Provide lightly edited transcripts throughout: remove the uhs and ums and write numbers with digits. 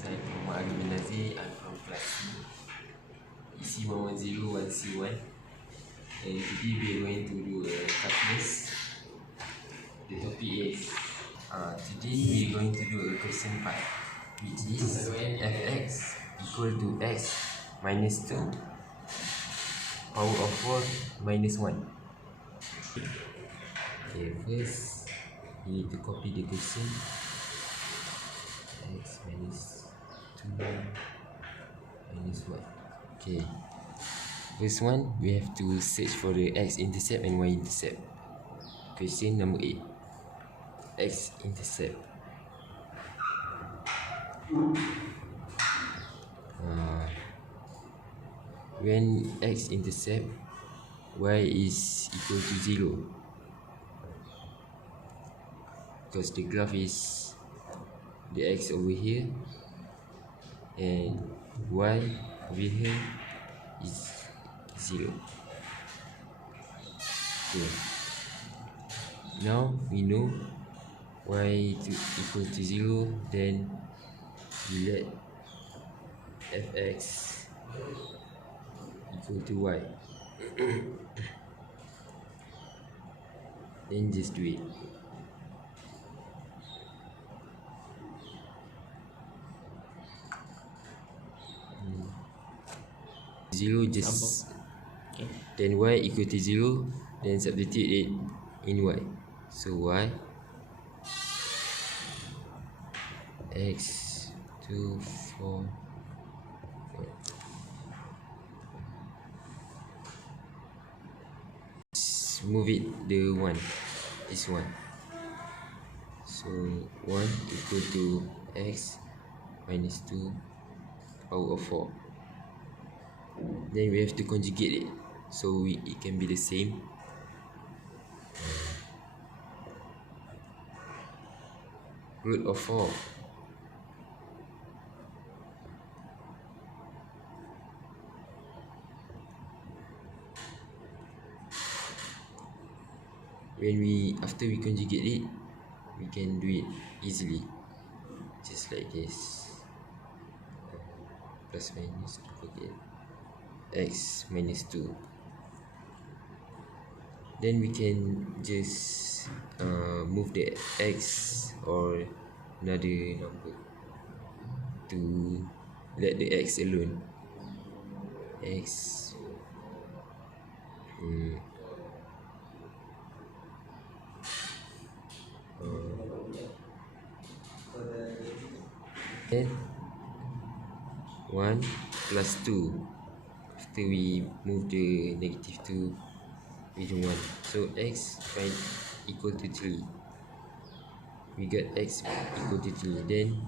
Saya Muhammad bin Nazir. I'm from class EC1101C1, and today we are going to do a calculus. The topic is today we are going to do a question part, which is fx equal to x minus 2 power of 4 minus 1. Okay, first we need to copy the question. X minus 2 minus 1. Okay, first one we have to search for the x-intercept and y-intercept. Question number 8. X-intercept. When x-intercept, y is equal to 0, because the graph is the x over here and y over here is 0. Okay, now we know y equal to 0, then we let fx equal to y. Then just do it. Zero just okay. Then y equal to 0, then substitute it in y. So y x 2 4 move it the 1, this one. So 1 equal to x minus 2 power of 4. Then we have to conjugate it, so it can be the same. Root of 4. After we conjugate it, we can do it easily, just like this. Plus minus, don't forget, x minus 2. Then we can just move the x or another number to let the x alone. X then 1 plus 2 after we move the negative 2 with 1, so x equal to 3. We got x equal to 3. Then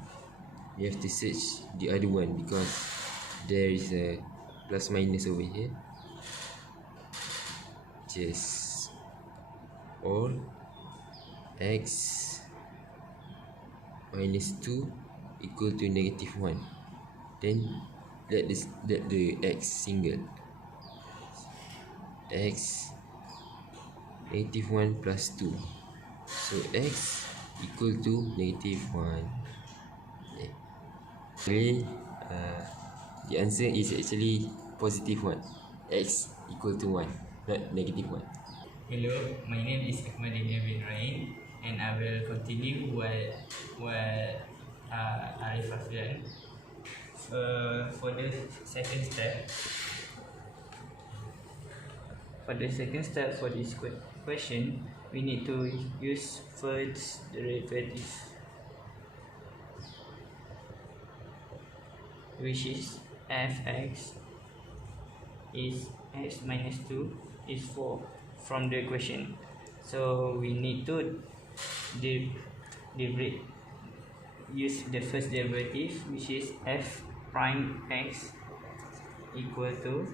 we have to search the other one, because there is a plus minus over here. Just all x minus 2 equal to negative 1. Then let the x single. X negative 1 plus 2, so x equal to negative 1. Okay. The answer is actually positive 1. X equal to 1, not negative 1. Hello, my name is Ahmad bin Rain, and I will continue what Arif has done. For the second step, for this question, we need to use first derivative, which is fx is x minus 2 is 4 from the question. So we need to use the first derivative, which is f prime x equal to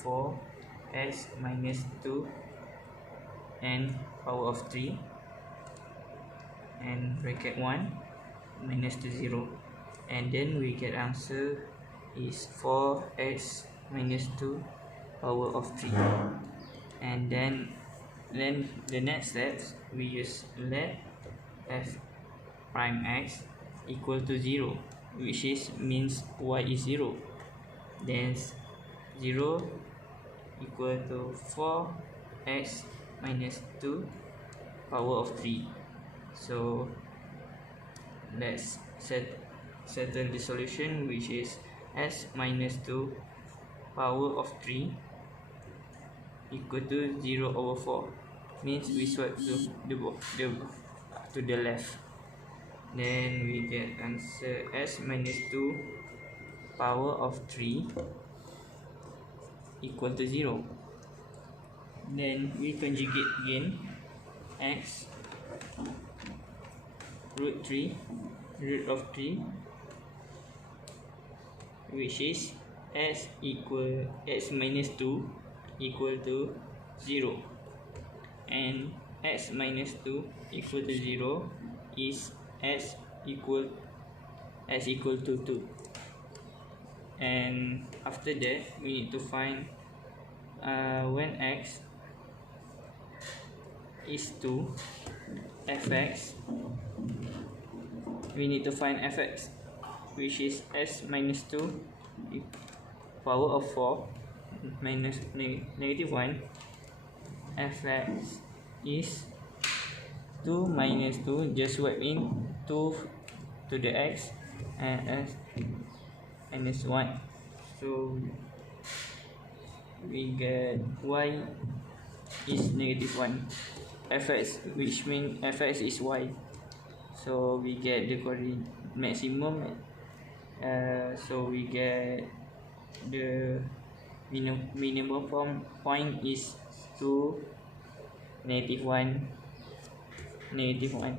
4x minus 2 and power of 3 and bracket 1 minus to 0, and then we get answer is 4x minus 2 power of 3. And then the next step, we use let f prime x equal to 0, which is means y is 0. Then 0 equal to 4x minus 2 power of 3. So let's settle the solution, which is s minus 2 power of 3 equal to 0 over 4. Means we swipe to the left. Then we get answer s minus 2 power of 3 equal to 0. Then we conjugate again x root of 3, which is s minus 2 equal to 0, and x minus 2 equal to 0 is s equal to 2. And after that we need to find when x is 2, fx, we need to find fx, which is s minus 2 power of 4 minus negative 1. Fx is 2 minus 2, just swipe in 2 to the x, and s minus 1. So we get y is negative 1 fx, which means fx is y. So we get the maximum. So we get the minimum point is 2, negative 1, negative 1.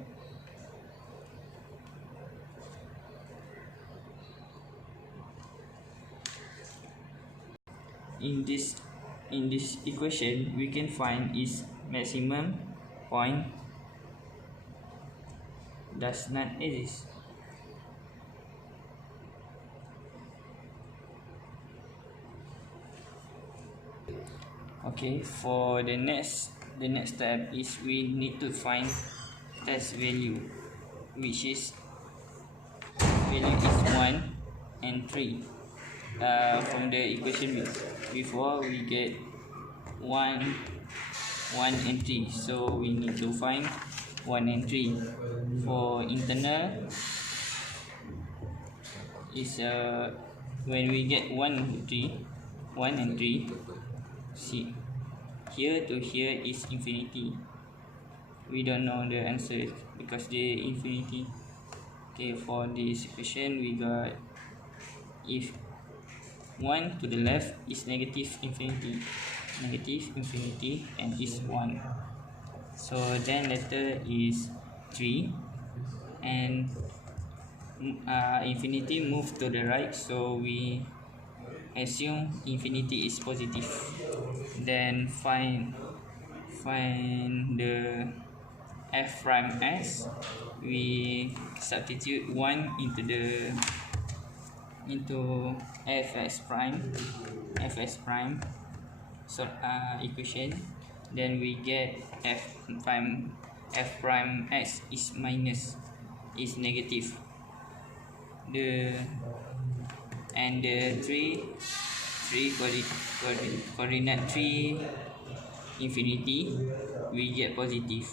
In this equation, we can find its maximum point does not exist. Okay, for the next step is we need to find test value, which is value is 1 and 3. From the equation before, we get 1 and 3, so we need to find 1 and 3. For internal is when we get 1 and 3, see, here to here is infinity. We don't know the answer because the infinity. Okay, for this equation we got, if 1 to the left is negative infinity, and is 1. So then letter is 3, and infinity move to the right, so we assume infinity is positive. Then find the f prime s. We substitute 1 into fs prime equation. Then we get f prime x is negative. The 3 coordinate 3 infinity, we get positive.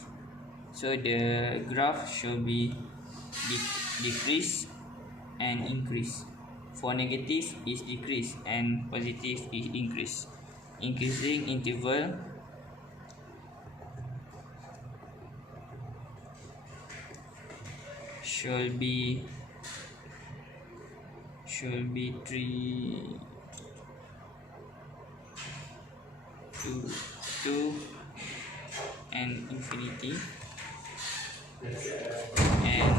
So the graph should be decrease and increase. For negative is decrease and positive is increase. Increasing interval should be 3 to 2 and infinity, and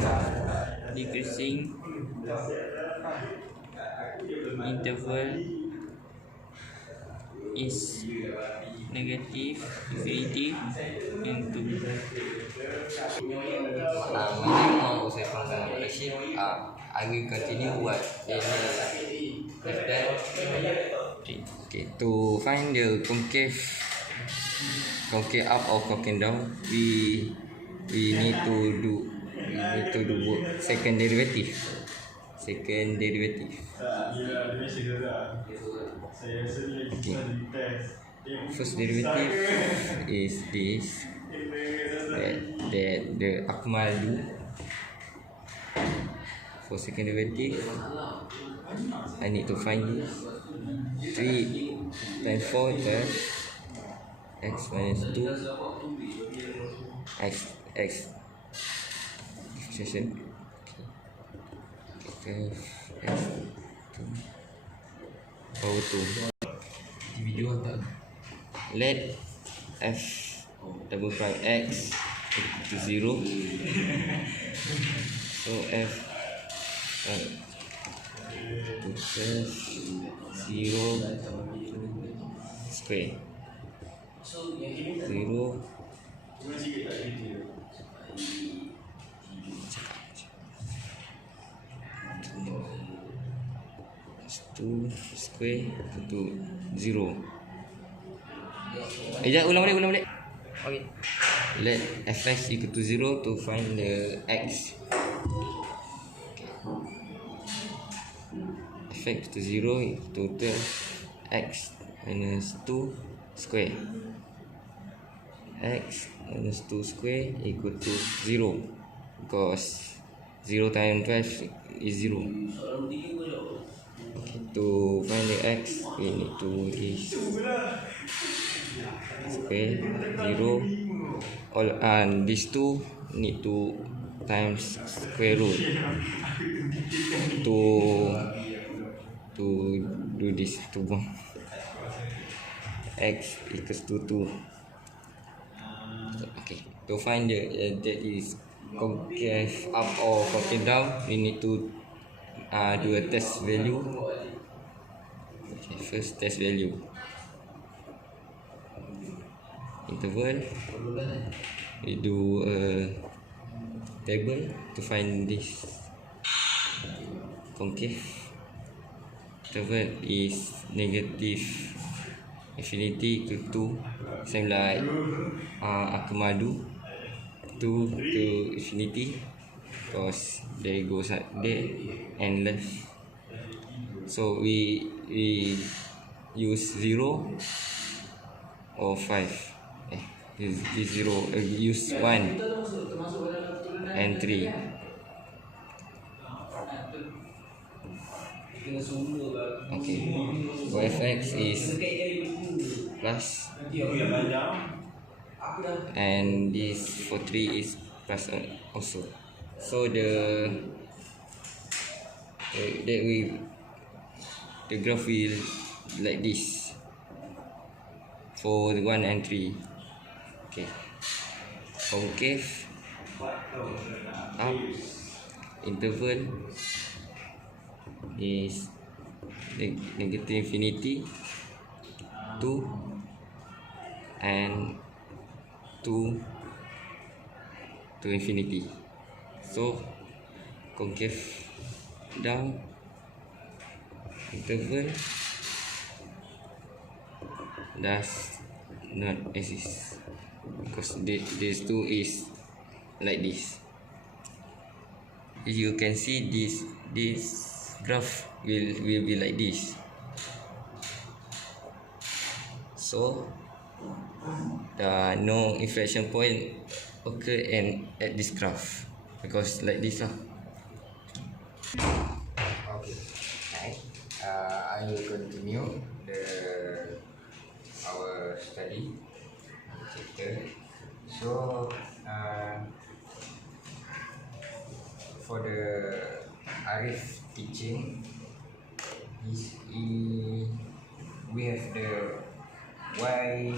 decreasing interval is negative infinity and 2. My name is Usai Rashid. I will continue what Daniel has done. Okay, to find the concave up or concave down, we need to do second derivative. second derivative. Okay. First derivative is this, that the Akmal do. For second derivative, I need to find this. 3 times 4 equals x minus 2 x differentiation. Okay, x power 2. Let f double prime x equal to 0. So f equals 0 square 0 2 square to 0. Ulang balik. Okay. Let fx equal to 0 to find the x. Fx to 0 total x minus 2 square. X minus 2 square equal to 0, because 0 times 12 is 0. To find the x, we need to this square 0. All and these two need to times square root to do this to x equals to 2. Okay, to find the that is concave up or concave down, we need to do a test value. Okay, first test value interval. We do a table to find this concave. Interval is negative infinity to 2, same like Akmadu 2 to infinity, because there goes there and left. So we use 0 or 5. Use 0, use 1 and 3. Okay, so fx is plus, and this for 3 is plus also. So the graph will like this for the 1 and 3. Okay, concave up, interval is negative infinity 2 and 2 to infinity. So concave down, interval does not exist, because this two is like this. As you can see, this graph will be like this. So no inflection point occur at this graph, because like this lah. Okay, nice. I will continue our study chapter. So for the Arif teaching, we have the y.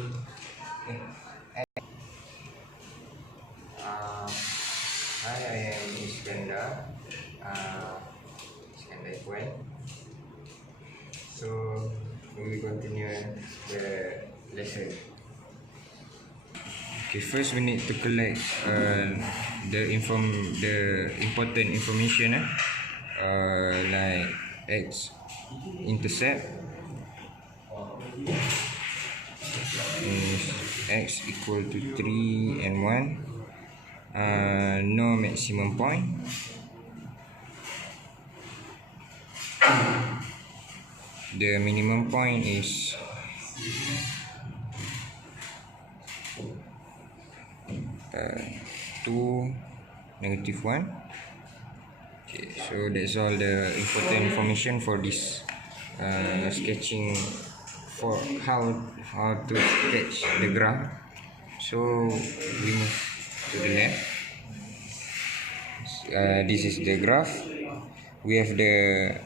Hi, I am Iskandar. Iskandar Ikhwan. So we will continue the lesson. Okay, first we need to collect the important information, like x intercept is x equal to 3 and 1, no maximum point, the minimum point is 2, -1. Okay, so that's all the important information for this sketching, for how to sketch the graph. So we move to the left. This is the graph. We have the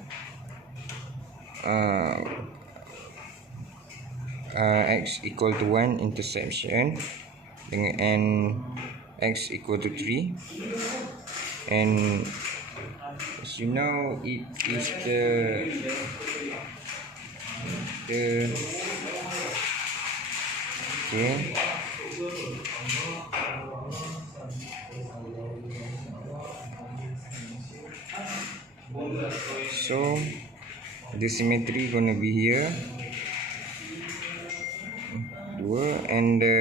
x equal to 1 intersection and x equal to 3, and as you know, it is the okay. So the symmetry gonna be here, 2, and the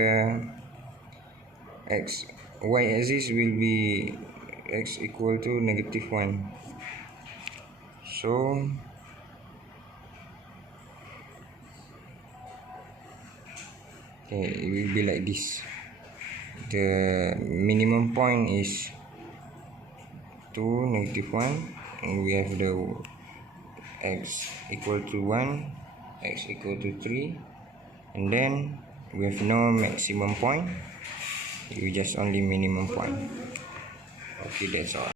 y axis will be x equal to -1. So okay, it will be like this. The minimum point is 2, -1, and we have the x equal to 1, x equal to 3, and then we have no maximum point, we just only minimum point. Okay, that's all.